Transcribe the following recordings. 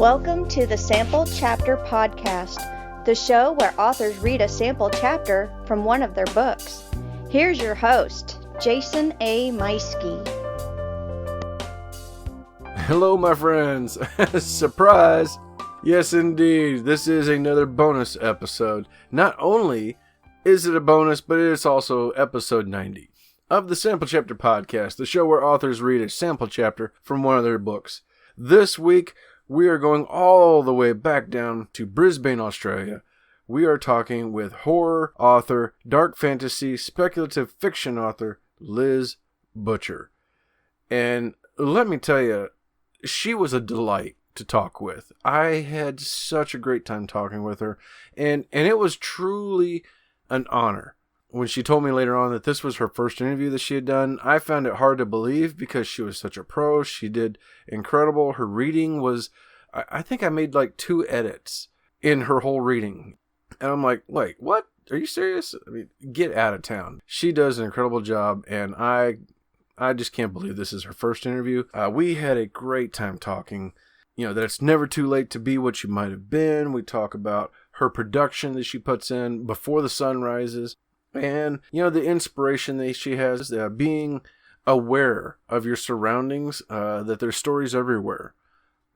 Welcome to the Sample Chapter Podcast, the show where authors read a sample chapter from one of their books. Here's your host, Jason A. Meiske. Hello, my friends. Surprise! Yes, indeed. This is another bonus episode. Not only is it a bonus, but it's also episode 90 of the Sample Chapter Podcast, the show where authors read a sample chapter from one of their books. This week, we are going all the way back down to Brisbane, Australia. We are talking with horror author, dark fantasy, speculative fiction author, Liz Butcher. And let me tell you, she was a delight to talk with. I had such a great time talking with her, and it was truly an honor. When she told me later on that this was her first interview that she had done, I found it hard to believe because she was such a pro. She did incredible. Her reading was, I think I made like 2 edits in her whole reading. And I'm like, wait, what? Are you serious? I mean, get out of town. She does an incredible job, and I just can't believe this is her first interview. We had a great time talking. You know, that it's never too late to be what you might have been. We talk about her production that she puts in before the sun rises. And, you know, the inspiration that she has, being aware of your surroundings, that there's stories everywhere.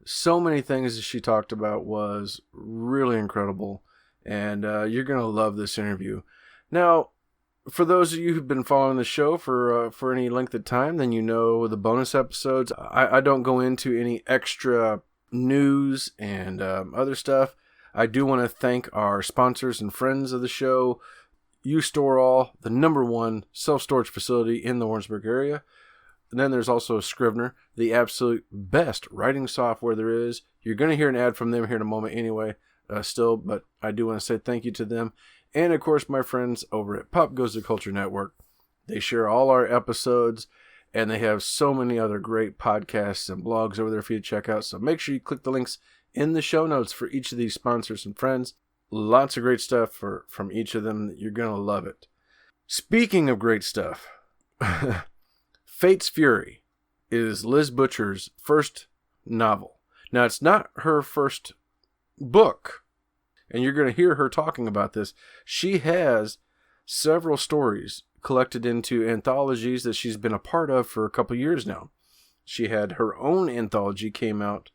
So many things that she talked about was really incredible. And you're going to love this interview. Now, for those of you who've been following the show for any length of time, then you know the bonus episodes. I don't go into any extra news and other stuff. I do want to thank our sponsors and friends of the show, U-Stor-All, the #1 self-storage facility in the Warrensburg area. And then there's also Scrivener, the absolute best writing software there is. You're going to hear an ad from them here in a moment anyway, but I do want to say thank you to them. And of course, my friends over at Pop Goes the Culture Network. They share all our episodes, and they have so many other great podcasts and blogs over there for you to check out. So make sure you click the links in the show notes for each of these sponsors and friends. Lots of great stuff from each of them. You're going to love it. Speaking of great stuff, Fate's Fury is Liz Butcher's first novel. Now, it's not her first book, and you're going to hear her talking about this. She has several stories collected into anthologies that she's been a part of for a couple years now. She had her own anthology came out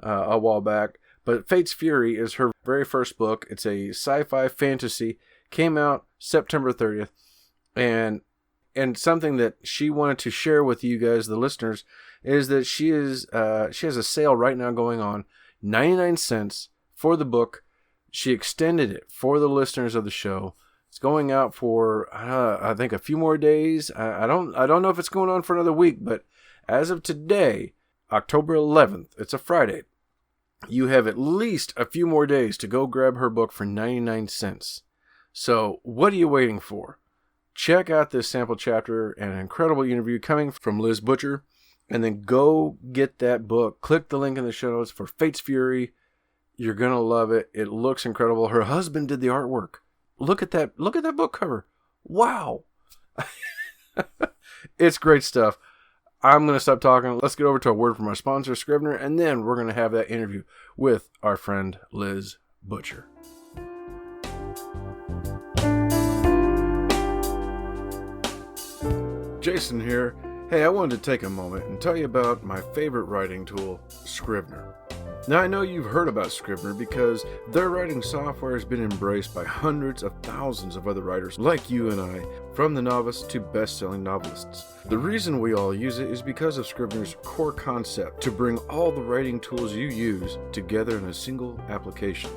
a while back, but Fate's Fury is her very first book. It's a sci-fi fantasy, came out September 30th, and something that she wanted to share with you guys, the listeners, is that she has a sale right now going on, 99 cents for the book. She extended it for the listeners of the show. It's going out for I think a few more days. I don't know if it's going on for another week, but as of today, October 11th, it's a Friday. You have at least a few more days to go grab her book for 99 cents. So what are you waiting for? Check out this sample chapter and an incredible interview coming from Liz Butcher, and then go get that book. Click the link in the show notes for Fate's Fury. You're going to love it. It looks incredible. Her husband did the artwork. Look at that book cover. Wow. It's great stuff. I'm going to stop talking. Let's get over to a word from our sponsor, Scrivener, and then we're going to have that interview with our friend Liz Butcher. Jason here. Hey, I wanted to take a moment and tell you about my favorite writing tool, Scrivener. Now, I know you've heard about Scrivener because their writing software has been embraced by hundreds of thousands of other writers like you and I, from the novice to best-selling novelists. The reason we all use it is because of Scrivener's core concept to bring all the writing tools you use together in a single application.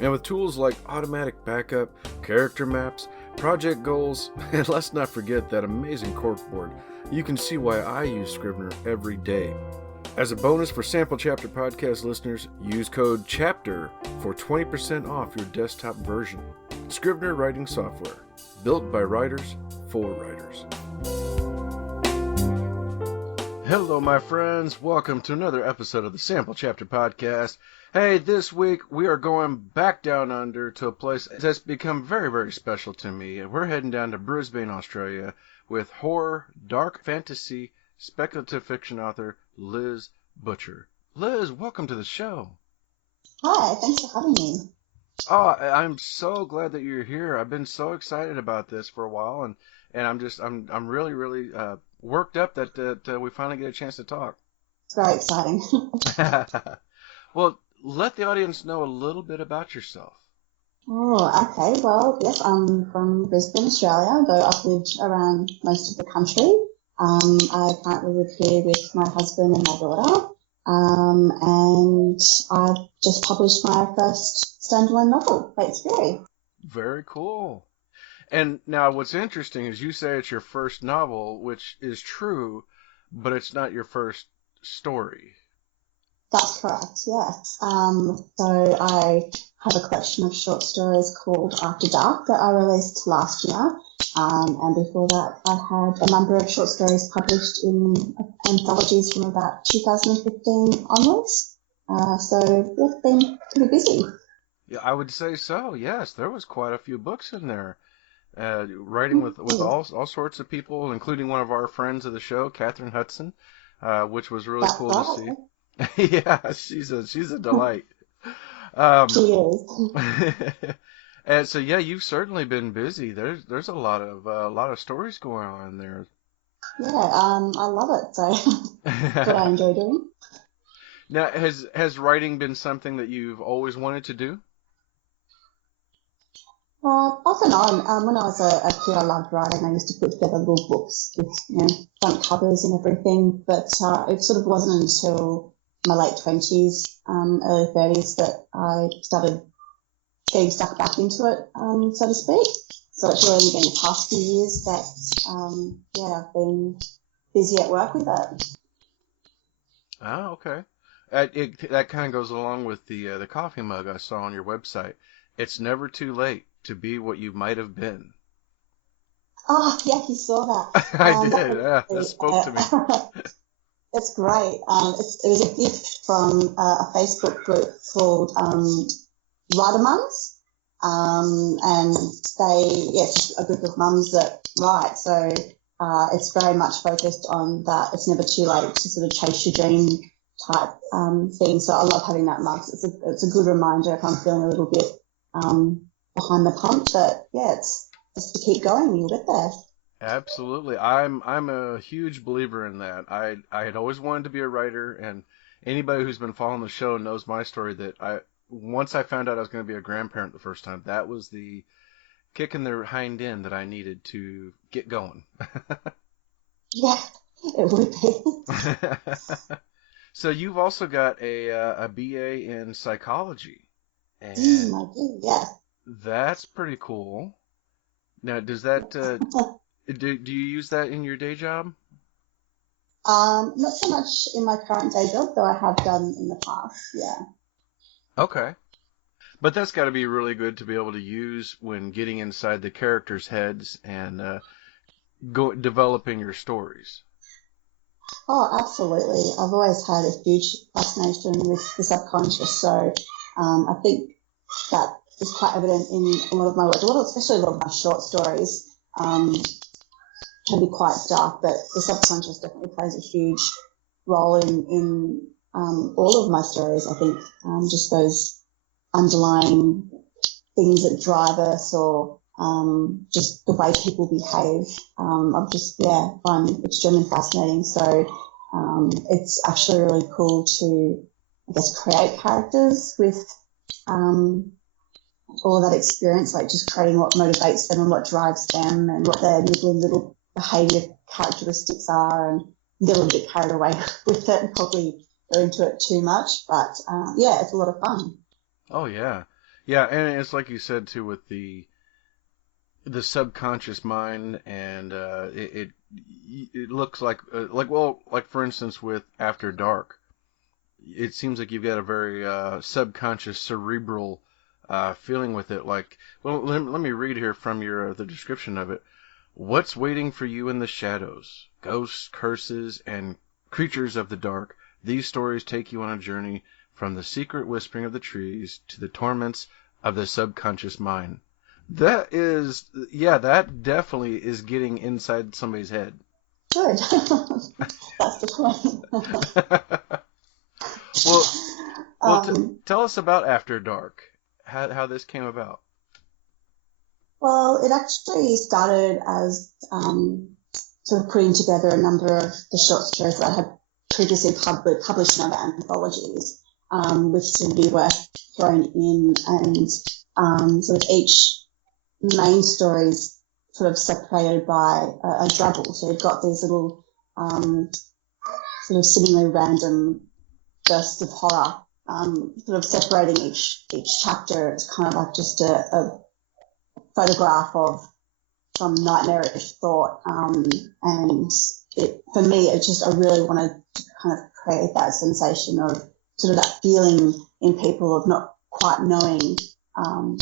And with tools like automatic backup, character maps, project goals, and let's not forget that amazing corkboard, you can see why I use Scrivener every day. As a bonus for Sample Chapter Podcast listeners, use code CHAPTER for 20% off your desktop version. Scrivener writing software, built by writers for writers. Hello, my friends. Welcome to another episode of the Sample Chapter Podcast. Hey, this week we are going back down under to a place that's become very, very special to me. We're heading down to Brisbane, Australia, with horror, dark fantasy, speculative fiction author Liz Butcher. Liz, welcome to the show. Hi, thanks for having me. Oh, I'm so glad that you're here. I've been so excited about this for a while, and I'm really worked up that we finally get a chance to talk. It's very exciting. Well, let the audience know a little bit about yourself. Oh, okay. Well, yes, I'm from Brisbane, Australia, though I've lived around most of the country. I currently live here with my husband and my daughter. And I've just published my first standalone novel, Fate Fury. Very cool. And now, what's interesting is you say it's your first novel, which is true, but it's not your first story. That's correct, yes. So I have a collection of short stories called After Dark that I released last year. And before that, I had a number of short stories published in anthologies from about 2015 onwards. So it's been pretty busy. Yeah, I would say so. Yes, there was quite a few books in there. Writing with all sorts of people, including one of our friends of the show, Catherine Hudson, which was really That's cool to right. see. Yeah, she's a delight. Um, She is. and so yeah, you've certainly been busy. There's a lot of stories going on there. Yeah, I love it. So it's what I enjoy doing. Now, has writing been something that you've always wanted to do? Off and on. When I was a kid, I loved writing. I used to put together little books with, front covers and everything. But it sort of wasn't until my late 20s, early 30s that I started getting stuck back into it, so to speak. So it's really been the past few years that, I've been busy at work with it. Oh, okay. That kind of goes along with the coffee mug I saw on your website. It's never too late to be what you might have been. Oh, yeah, you saw that. I That did. was Yeah, that really, spoke to me. it's great. It was a gift from a Facebook group called Writer Mums. And it's a group of mums that write. So it's very much focused on that it's never too late to sort of chase your dream type thing. So I love having that mug. It's a good reminder if I'm feeling a little bit behind the pump that, it's just to keep going and you'll get there. Absolutely. I'm a huge believer in that. I had always wanted to be a writer, and anybody who's been following the show knows my story that I once I found out I was going to be a grandparent the first time, that was the kick in the hind end that I needed to get going. Yeah, it would be. So you've also got a BA in psychology, and I do, yeah. that's pretty cool. Now, does that do you use that in your day job? Not so much in my current day job, though I have done in the past, yeah. Okay. But that's got to be really good to be able to use when getting inside the characters' heads and developing your stories. Oh, absolutely. I've always had a huge fascination with the subconscious, so I think that is quite evident in a lot of my work, especially a lot of my short stories. Can be quite dark, but the subconscious definitely plays a huge role in all of my stories. I think just those underlying things that drive us, or just the way people behave. I just find extremely fascinating. So it's actually really cool to, I guess, create characters with all of that experience, like just creating what motivates them and what drives them and what their little behaviour characteristics are, and get a little bit carried away with it and probably go into it too much. But it's a lot of fun. Oh yeah, yeah, and it's like you said too with the subconscious mind, and it looks like for instance with After Dark, it seems like you've got a very subconscious, cerebral feeling with it. Like, well, let me read here from your the description of it. What's waiting for you in the shadows? Ghosts, curses, and creatures of the dark. These stories take you on a journey from the secret whispering of the trees to the torments of the subconscious mind. That definitely is getting inside somebody's head. Good. That's the point. Well, Well, tell us about After Dark. How this came about. Well, it actually started as sort of putting together a number of the short stories that I had previously published in other anthologies, with some new work thrown in, and sort of each main story is sort of separated by a drabble. So you've got these little sort of seemingly random bursts of horror, sort of separating each chapter. It's kind of like just a photograph of some nightmarish thought, and for me, I really wanted to kind of create that sensation of sort of that feeling in people of not quite knowing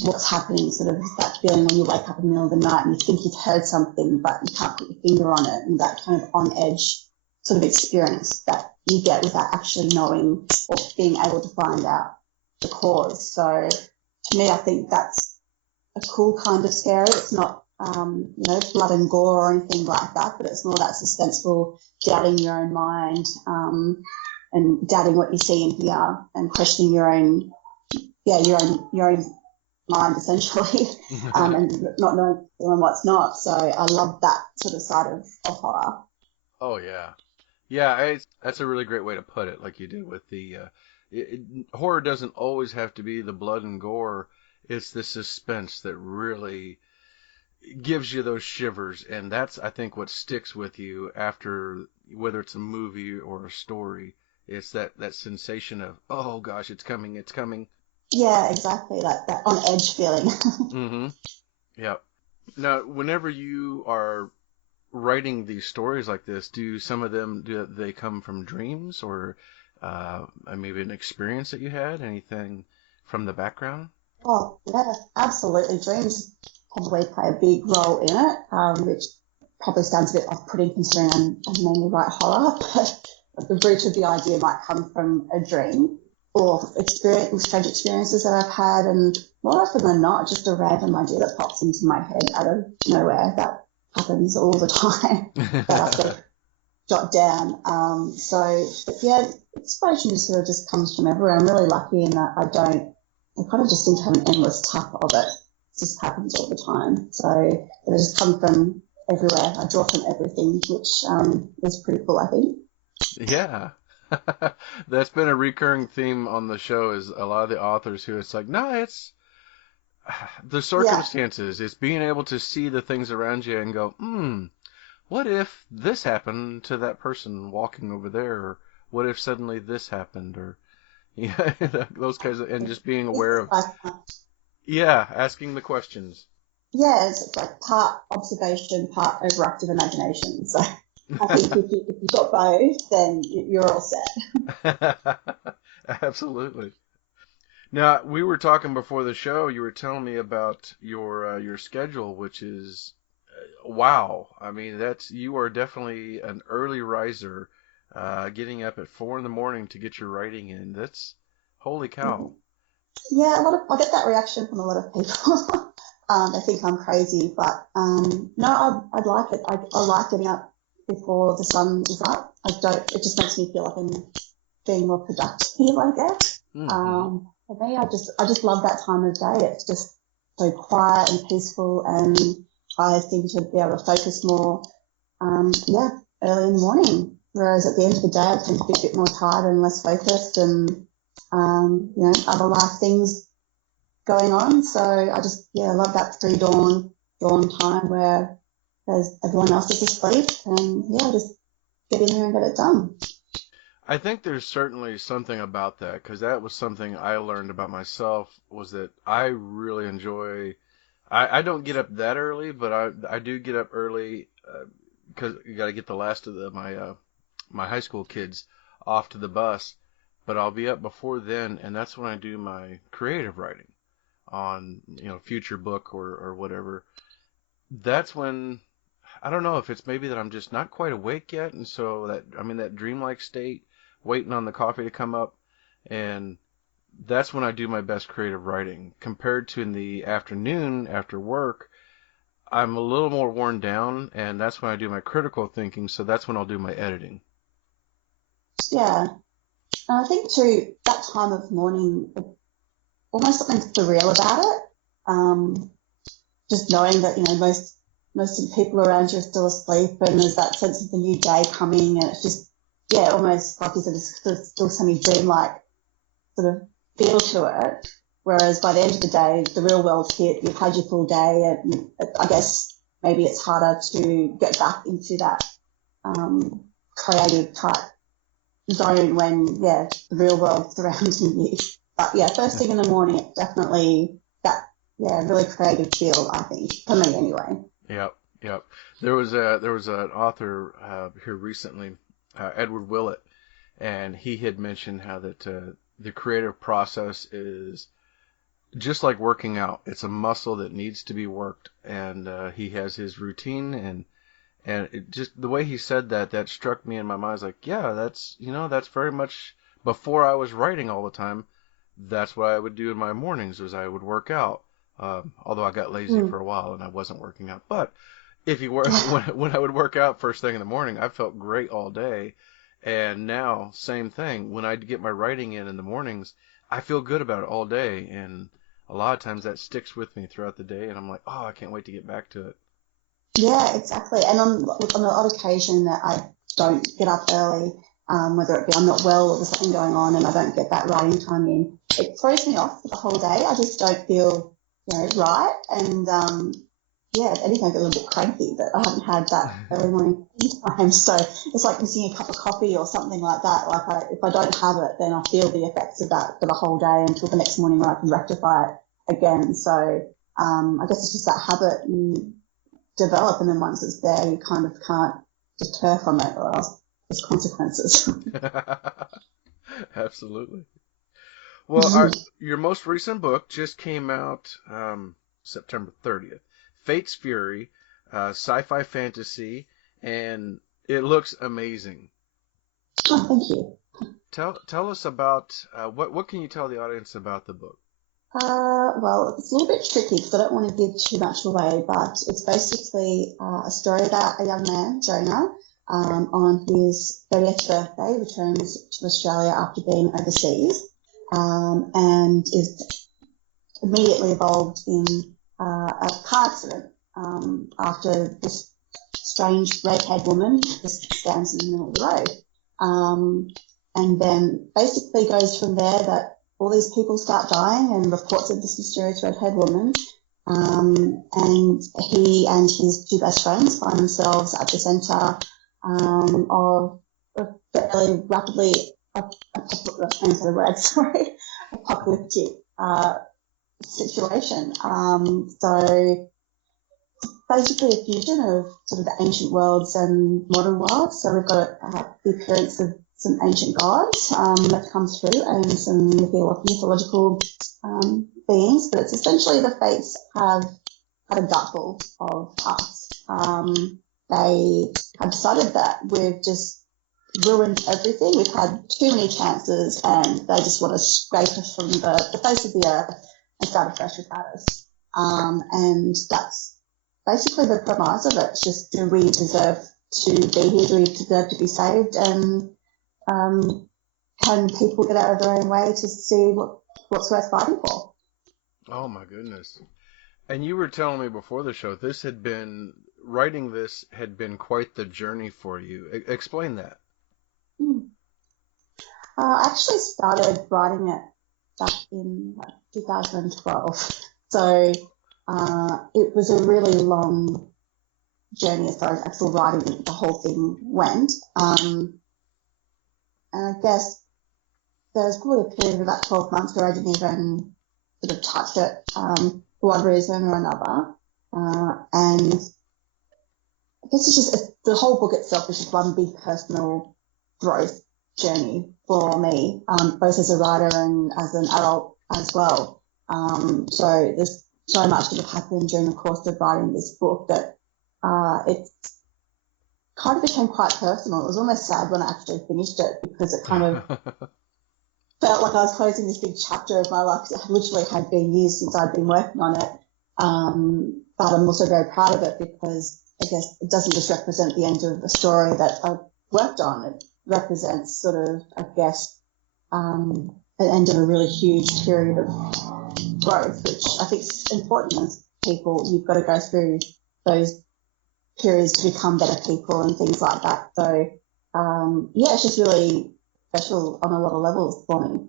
what's happening, sort of that feeling when you wake up in the middle of the night and you think you've heard something but you can't put your finger on it, and that kind of on edge sort of experience that you get without actually knowing or being able to find out the cause. So to me, I think that's a cool kind of scary. It's not, blood and gore or anything like that, but it's more that suspenseful, doubting your own mind, and doubting what you see and hear, and questioning your own mind essentially, and not knowing what's not. So I love that sort of side of horror. Oh yeah, yeah. That's a really great way to put it, like you did with the horror doesn't always have to be the blood and gore. It's the suspense that really gives you those shivers, and that's, I think, what sticks with you after, whether it's a movie or a story. It's that sensation of, oh gosh, it's coming, it's coming. Yeah, exactly, like that on edge feeling. Mm-hmm. Yeah. Now, whenever you are writing these stories like this, do they come from dreams, or maybe an experience that you had? Anything from the background? Oh, yeah, absolutely. Dreams probably play a big role in it, which probably sounds a bit off-putting considering I mainly write horror, but the root of the idea might come from a dream or strange experiences that I've had, and more often than not, just a random idea that pops into my head out of nowhere. That happens all the time that I have to jot down. But yeah, inspiration just comes from everywhere. I'm really lucky in that I kind of just seem to have an endless tap of it. It just happens all the time. So it just comes from everywhere. I draw from everything, which is pretty cool, I think. Yeah. That's been a recurring theme on the show, is a lot of the authors who it's like, no, it's the circumstances. Yeah. It's being able to see the things around you and go, what if this happened to that person walking over there? Or what if suddenly this happened? Or yeah, those kinds of, and just being aware of, asking the questions. Yeah, it's like part observation, part overactive imagination. So I think if you've got both, then you're all set. Absolutely. Now, we were talking before the show. You were telling me about your schedule, which is wow. I mean, you are definitely an early riser, getting up at 4 a.m. to get your writing in. That's holy cow. Yeah, I get that reaction from a lot of people. They think I'm crazy, but no, I'd like it. I like getting up before the sun is up. It just makes me feel like I'm being more productive, I guess. Mm-hmm. For me, I just love that time of day. It's just so quiet and peaceful, and I seem to be able to focus more, early in the morning. Whereas at the end of the day, I tend to be a bit more tired and less focused, and other life things going on. So I just love that pre-dawn time where everyone else is asleep, and just get in there and get it done. I think there's certainly something about that, because that was something I learned about myself, was that I really enjoy. I don't get up that early, but I do get up early because you got to get the last of my high school kids off to the bus. But I'll be up before then, and that's when I do my creative writing on future book or whatever. That's when, I don't know if it's maybe that I'm just not quite awake yet, and so that I'm in that dreamlike state, waiting on the coffee to come up, and that's when I do my best creative writing. Compared to in the afternoon after work, I'm a little more worn down, and that's when I do my critical thinking, so that's when I'll do my editing. Yeah. And I think too, that time of morning, almost something surreal about it. Just knowing that, most of the people around you are still asleep, and there's that sense of the new day coming, and it's just, almost like you said, there's still some dreamlike sort of feel to it. Whereas by the end of the day, the real world's hit, you've had your full day, and I guess maybe it's harder to get back into that creative type zone when, the real world's surrounding you. But first thing in the morning, it's definitely that, really creative feel, I think, for me anyway. Yep. There was an author here recently, Edward Willett, and he had mentioned how that the creative process is just like working out. It's a muscle that needs to be worked, and he has his routine, and it just the way he said that struck me in my mind. I was like, that's very much before I was writing all the time. That's what I would do in my mornings, was I would work out. Although I got lazy for a while and I wasn't working out, but if you were when I would work out first thing in the morning, I felt great all day. And now, same thing. When I get my writing in the mornings, I feel good about it all day, and a lot of times that sticks with me throughout the day, and I'm like, oh, I can't wait to get back to it. Yeah, exactly. And on the odd occasion that I don't get up early, whether it be I'm not well or there's something going on and I don't get that writing time in, it throws me off for the whole day. I just don't feel, right. And, if anything, I get a little bit cranky that I haven't had that early morning time. So it's like missing a cup of coffee or something like that. Like if I don't have it, then I feel the effects of that for the whole day until the next morning when I can rectify it again. So I guess it's just that habit you develop, and then once it's there, you kind of can't deter from it, or else there's consequences. Absolutely. Well, your most recent book just came out September 30th. Fate's Fury, sci-fi fantasy, and it looks amazing. Oh, thank you. Tell us about what can you tell the audience about the book? Well, it's a little bit tricky because I don't want to give too much away, but it's basically a story about a young man, Jonah, on his 30th birthday, returns to Australia after being overseas, and is immediately involved in a car accident after this strange red-haired woman just stands in the middle of the road. And then basically goes from there that all these people start dying, and reports of this mysterious red-haired woman. And he and his two best friends find themselves at the centre of a fairly rapidly apocalyptic situation. So basically a fusion of sort of the ancient worlds and modern worlds. So we've got the appearance of some ancient gods that come through, and some mythological beings, but it's essentially the fates have had a gutful of us. They have decided that we've just ruined everything. We've had too many chances, and they just want to scrape us from the face of the earth and start afresh without us. And that's basically the premise of it. It's just, do we deserve to be here? Do we deserve to be saved? And can people get out of their own way to see what's worth fighting for? Oh my goodness. And you were telling me before the show, writing this had been quite the journey for you. Explain that. I actually started writing it back in 2012. So it was a really long journey as far as actual writing the whole thing went. And I guess there was probably a period of about 12 months where I didn't even sort of touch it for one reason or another. And I guess it's just the whole book itself is just one big personal growth journey for me, both as a writer and as an adult as well. So there's so much that have happened during the course of writing this book that it kind of became quite personal. It was almost sad when I actually finished it, because it kind of felt like I was closing this big chapter of my life. It literally had been years since I'd been working on it. But I'm also very proud of it, because I guess it doesn't just represent the end of a story that I've worked on. It represents sort of, I guess, an end of a really huge period of growth, which I think is important as people. You've got to go through those periods to become better people and things like that. So, it's just really special on a lot of levels for me.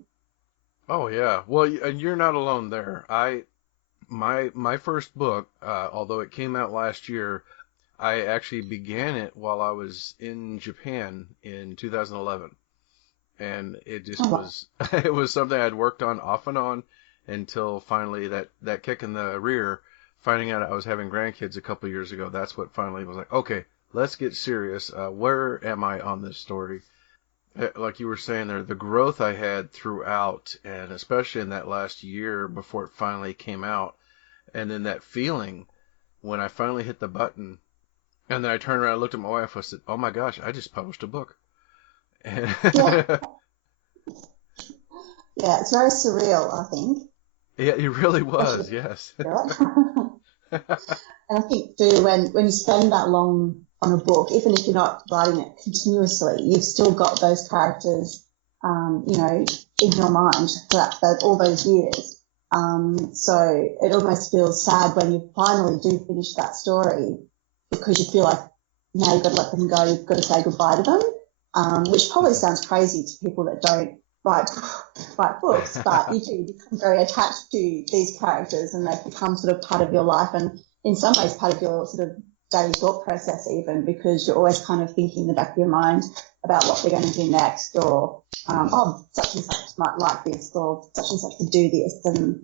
Oh yeah. Well, and you're not alone there. My first book, although it came out last year, I actually began it while I was in Japan in 2011, and it just was it was something I'd worked on off and on until finally that kick in the rear, finding out I was having grandkids a couple years ago. That's what finally was like, okay, let's get serious. Where am I on this story? Like you were saying there, the growth I had throughout, and especially in that last year before it finally came out, and then that feeling when I finally hit the button, and then I turned around and looked at my wife and said, oh my gosh, I just published a book. And Yeah. Yeah, it's very surreal, I think. yeah, it really was, yes. And I think too, when you spend that long on a book, even if you're not writing it continuously, you've still got those characters, in your mind for all those years. So it almost feels sad when you finally do finish that story, because you feel like now you've got to let them go, you've got to say goodbye to them, which probably sounds crazy to people that don't write books, but you do become very attached to these characters, and they become sort of part of your life, and in some ways part of your sort of daily thought process even, because you're always kind of thinking in the back of your mind about what they're going to do next, or such and such might like this, or such and such would do this, and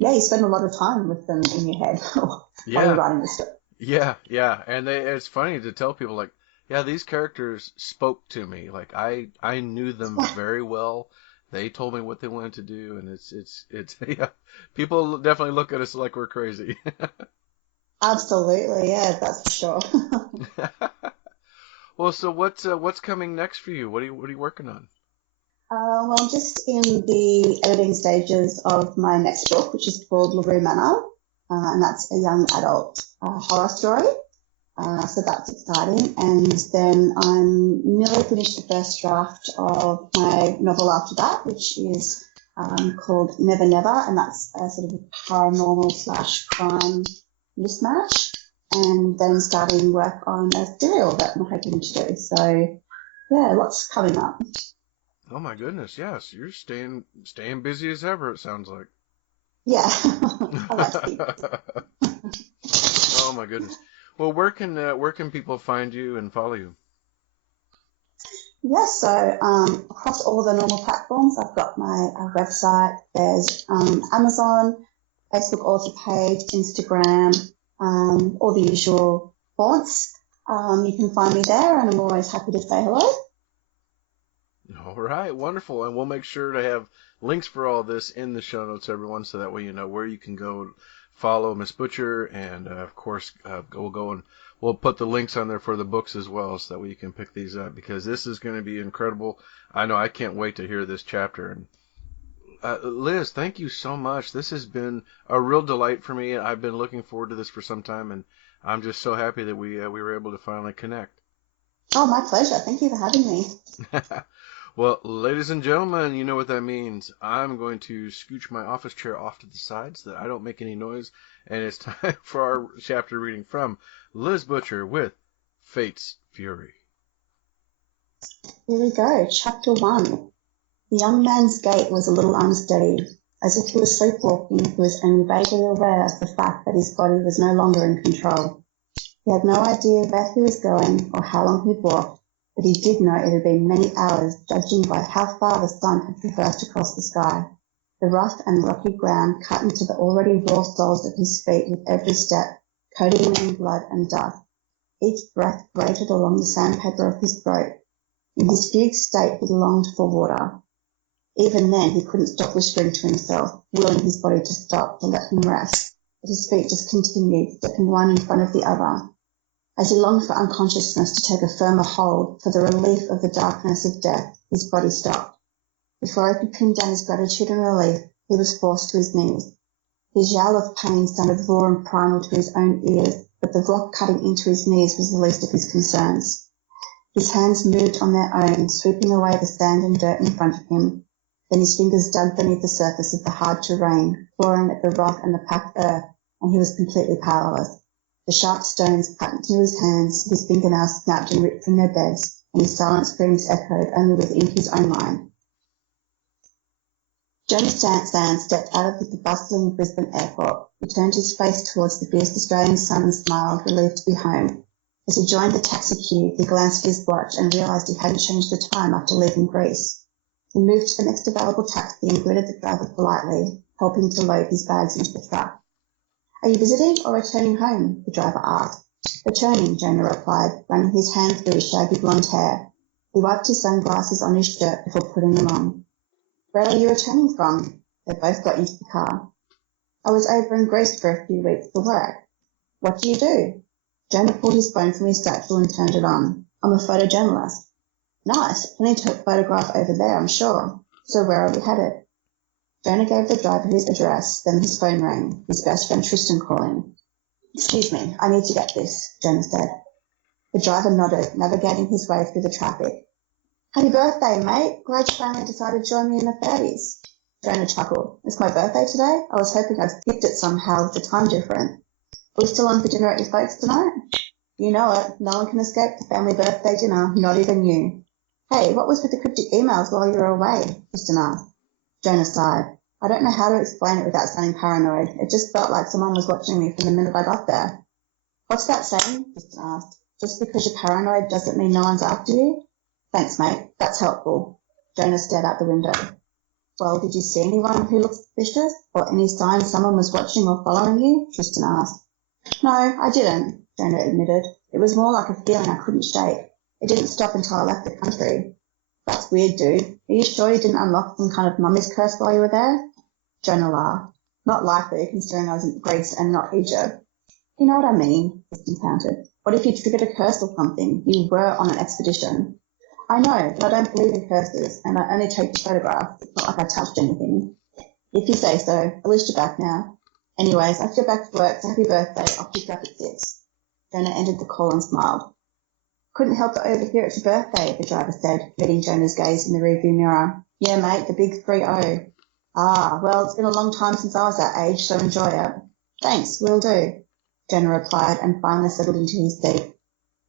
you spend a lot of time with them in your head while you're writing the story. Yeah, and it's funny to tell people, like, yeah, these characters spoke to me. Like I knew them very well. They told me what they wanted to do, and it's yeah. People definitely look at us like we're crazy. Absolutely, yeah, that's for sure. Well, so what's coming next for you? What are you working on? Well, I'm just in the editing stages of my next book, which is called LaRue Manor, and that's a young adult horror story. So that's exciting. And then I'm nearly finished the first draft of my novel after that, which is called Never Never, and that's a sort of a paranormal / crime mismatch. And then starting work on a serial that I'm hoping to do. So, yeah, lots coming up. Oh my goodness, yes, you're staying busy as ever, it sounds like. Yeah, I like to keep. Oh my goodness. Well, where can people find you and follow you? Yes, so across all the normal platforms, I've got my website. There's Amazon, Facebook author page, Instagram, all the usual haunts. You can find me there, and I'm always happy to say hello. All right, wonderful. And we'll make sure to have links for all this in the show notes, everyone, so that way you know where you can go follow Miss Butcher, and of course, we'll go and we'll put the links on there for the books as well, so that way you can pick these up, because this is going to be incredible. I know I can't wait to hear this chapter. And Liz, thank you so much. This has been a real delight for me. I've been looking forward to this for some time, and I'm just so happy that we were able to finally connect. Oh, my pleasure. Thank you for having me. Well, ladies and gentlemen, you know what that means. I'm going to scooch my office chair off to the side so that I don't make any noise, and it's time for our chapter reading from Liz Butcher with Fate's Fury. Here we go. Chapter 1. The young man's gait was a little unsteady. As if he was sleepwalking, he was only vaguely aware of the fact that his body was no longer in control. He had no idea where he was going or how long he'd walked, but he did know it had been many hours, judging by how far the sun had traversed across the sky. The rough and rocky ground cut into the already raw soles of his feet with every step, coating them in blood and dust. Each breath grated along the sandpaper of his throat. In his fugue state, he longed for water. Even then, he couldn't stop whispering to himself, willing his body to stop, to let him rest. But his feet just continued, stepping one in front of the other. As he longed for unconsciousness to take a firmer hold, for the relief of the darkness of death, his body stopped. Before he could pin down his gratitude and relief, he was forced to his knees. His yowl of pain sounded raw and primal to his own ears, but the rock cutting into his knees was the least of his concerns. His hands moved on their own, sweeping away the sand and dirt in front of him. Then his fingers dug beneath the surface of the hard terrain, clawing at the rock and the packed earth, and he was completely powerless. The sharp stones cut into his hands, his fingernails snapped and ripped from their beds, and his silent screams echoed only within his own mind. Jonas Sand stepped out of the bustling Brisbane airport. He turned his face towards the fierce Australian sun and smiled, relieved to be home. As he joined the taxi queue, he glanced at his watch and realised he hadn't changed the time after leaving Greece. He moved to the next available taxi and greeted the driver politely, helping to load his bags into the truck. "Are you visiting or returning home?" the driver asked. "Returning," Jonah replied, running his hand through his shaggy blonde hair. He wiped his sunglasses on his shirt before putting them on. "Where are you returning from?" They both got into the car. "I was over in Greece for a few weeks for work." "What do you do?" Jonah pulled his phone from his satchel and turned it on. "I'm a photojournalist." "Nice. Plenty to photograph over there, I'm sure. So where are we headed?" Jonah gave the driver his address, then his phone rang, his best friend Tristan calling. "Excuse me, I need to get this," Jonah said. The driver nodded, navigating his way through the traffic. "Happy birthday, mate. Glad you finally decided to join me in the 30s. Jonah chuckled. "It's my birthday today? I was hoping I'd skipped it somehow with the time difference. Are we still on for dinner at your folks tonight?" "You know it. No one can escape the family birthday dinner, not even you." "Hey, what was with the cryptic emails while you were away?" Tristan asked. Jonah sighed. "I don't know how to explain it without sounding paranoid. It just felt like someone was watching me from the minute I got there." "What's that saying?" Tristan asked. "Just because you're paranoid doesn't mean no one's after you?" "Thanks, mate. That's helpful." Jonah stared out the window. "Well, did you see anyone who looked suspicious, or any sign someone was watching or following you?" Tristan asked. "No, I didn't," Jonah admitted. "It was more like a feeling I couldn't shake. It didn't stop until I left the country." "That's weird, dude. Are you sure you didn't unlock some kind of mummy's curse while you were there?" Jonah laughed. "Not likely, considering I was in Greece and not Egypt." "You know what I mean," Tristan countered. "What if you triggered a curse or something? You were on an expedition." "I know, but I don't believe in curses, and I only take the photographs. It's not like I touched anything." "If you say so. At least you're back now. Anyways, I have to go back to work, so happy birthday. I'll pick you up at 6. Jonah ended the call and smiled. "Couldn't help but overhear it's your birthday," the driver said, meeting Jonah's gaze in the rearview mirror. "Yeah, mate, the big 3-0. "Ah, well, it's been a long time since I was that age, so enjoy it." "Thanks, will do," Jonah replied, and finally settled into his seat.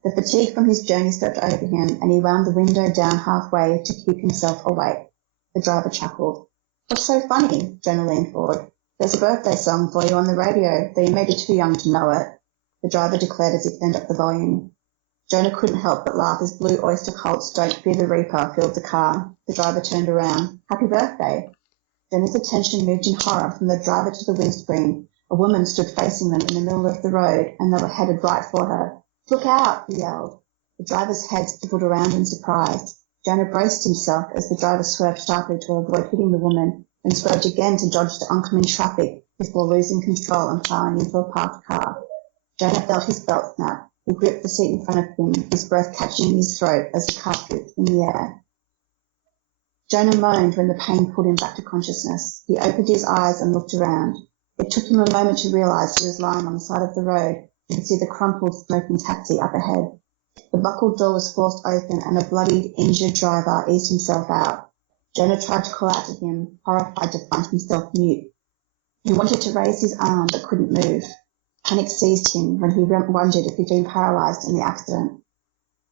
The fatigue from his journey swept over him, and he wound the window down halfway to keep himself awake. The driver chuckled. "What's so funny?" Jonah leaned forward. "There's a birthday song for you on the radio, though you may be too young to know it," the driver declared as he turned up the volume. Jonah couldn't help but laugh as Blue Oyster Cult's "Don't Fear the Reaper" filled the car. The driver turned around. "Happy birthday." Jonah's attention moved in horror from the driver to the windscreen. A woman stood facing them in the middle of the road, and they were headed right for her. "Look out!" he yelled. The driver's head swiveled around in surprise. Jonah braced himself as the driver swerved sharply to avoid hitting the woman, and swerved again to dodge the oncoming traffic before losing control and plowing into a parked car. Jonah felt his belt snap. He gripped the seat in front of him, his breath catching in his throat as the car flipped in the air. Jonah moaned when the pain pulled him back to consciousness. He opened his eyes and looked around. It took him a moment to realise he was lying on the side of the road and could see the crumpled, smoking taxi up ahead. The buckled door was forced open and a bloodied, injured driver eased himself out. Jonah tried to call out to him, horrified to find himself mute. He wanted to raise his arm but couldn't move. Panic seized him when he wondered if he'd been paralysed in the accident.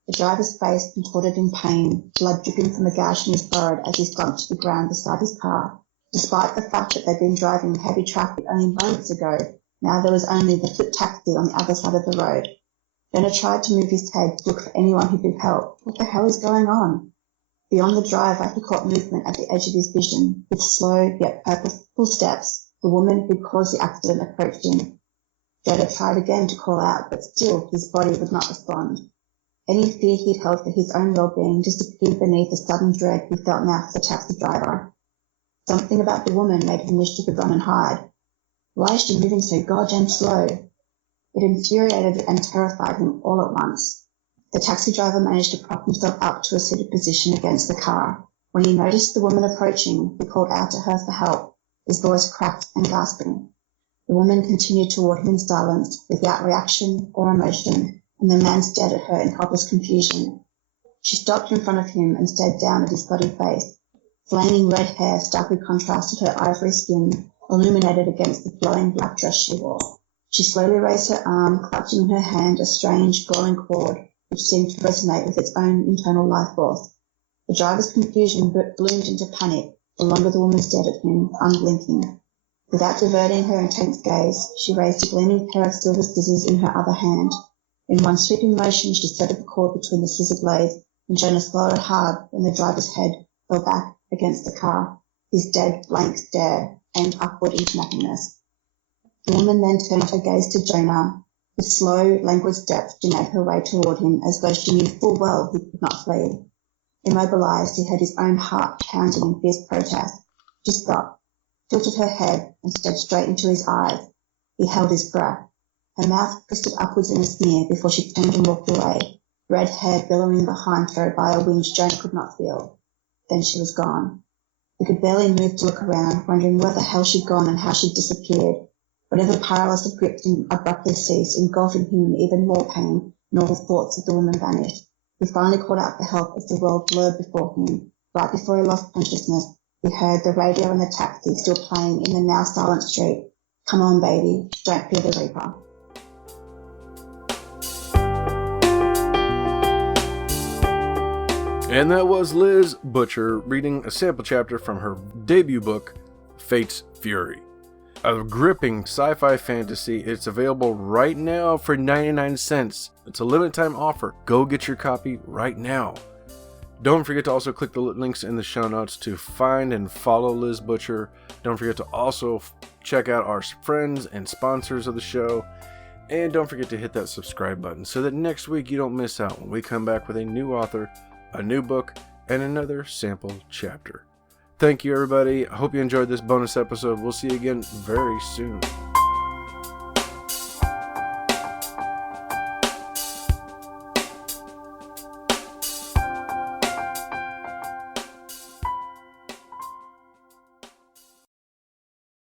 The driver's face contorted in pain, blood dripping from a gash in his forehead as he slumped to the ground beside his car. Despite the fact that they'd been driving in heavy traffic only moments ago, now there was only the flipped taxi on the other side of the road. Jonah tried to move his head to look for anyone who could help. What the hell is going on? Beyond the driver, he caught movement at the edge of his vision. With slow yet purposeful steps, the woman who'd caused the accident approached him. Jonah tried again to call out, but still his body would not respond. Any fear he'd held for his own well-being disappeared beneath the sudden dread he felt now for the taxi driver. Something about the woman made him wish he could run and hide. Why is she moving so goddamn slow? It infuriated and terrified him all at once. The taxi driver managed to prop himself up to a seated position against the car. When he noticed the woman approaching, he called out to her for help, his voice cracked and gasping. The woman continued toward him in silence, without reaction or emotion, and the man stared at her in helpless confusion. She stopped in front of him and stared down at his bloody face. Flaming red hair starkly contrasted her ivory skin, illuminated against the flowing black dress she wore. She slowly raised her arm, clutching in her hand a strange, glowing cord, which seemed to resonate with its own internal life force. The driver's confusion bloomed into panic the longer the woman stared at him, unblinking. Without diverting her intense gaze, she raised a gleaming pair of silver scissors in her other hand. In one sweeping motion, she severed the cord between the scissor blades, and Jonah swallowed hard when the driver's head fell back against the car, his dead, blank stare aimed upward into nothingness. The woman then turned her gaze to Jonah. With slow, languid steps, she made her way toward him, as though she knew full well he could not flee. Immobilized, he heard his own heart pounding in fierce protest. She stopped, tilted her head, and stared straight into his eyes. He held his breath. Her mouth twisted upwards in a sneer before she turned and walked away, red hair billowing behind her by a wind Jonah could not feel. Then she was gone. He could barely move to look around, wondering where the hell she'd gone and how she'd disappeared. Whatever paralysis had gripped him abruptly ceased, engulfing him in even more pain, and all thoughts of the woman vanished. He finally called out for help as the world blurred before him. Right before he lost consciousness, he heard the radio in the taxi still playing in the now silent street. Come on, baby, don't fear the Reaper. And that was Liz Butcher reading a sample chapter from her debut book, Fate's Fury. A gripping sci-fi fantasy. It's available right now for 99 cents. It's a limited time offer. Go get your copy right now. Don't forget to also click the links in the show notes to find and follow Liz Butcher. Don't forget to also check out our friends and sponsors of the show. And don't forget to hit that subscribe button so that next week you don't miss out when we come back with a new author, a new book, and another sample chapter. Thank you, everybody. I hope you enjoyed this bonus episode. We'll see you again very soon.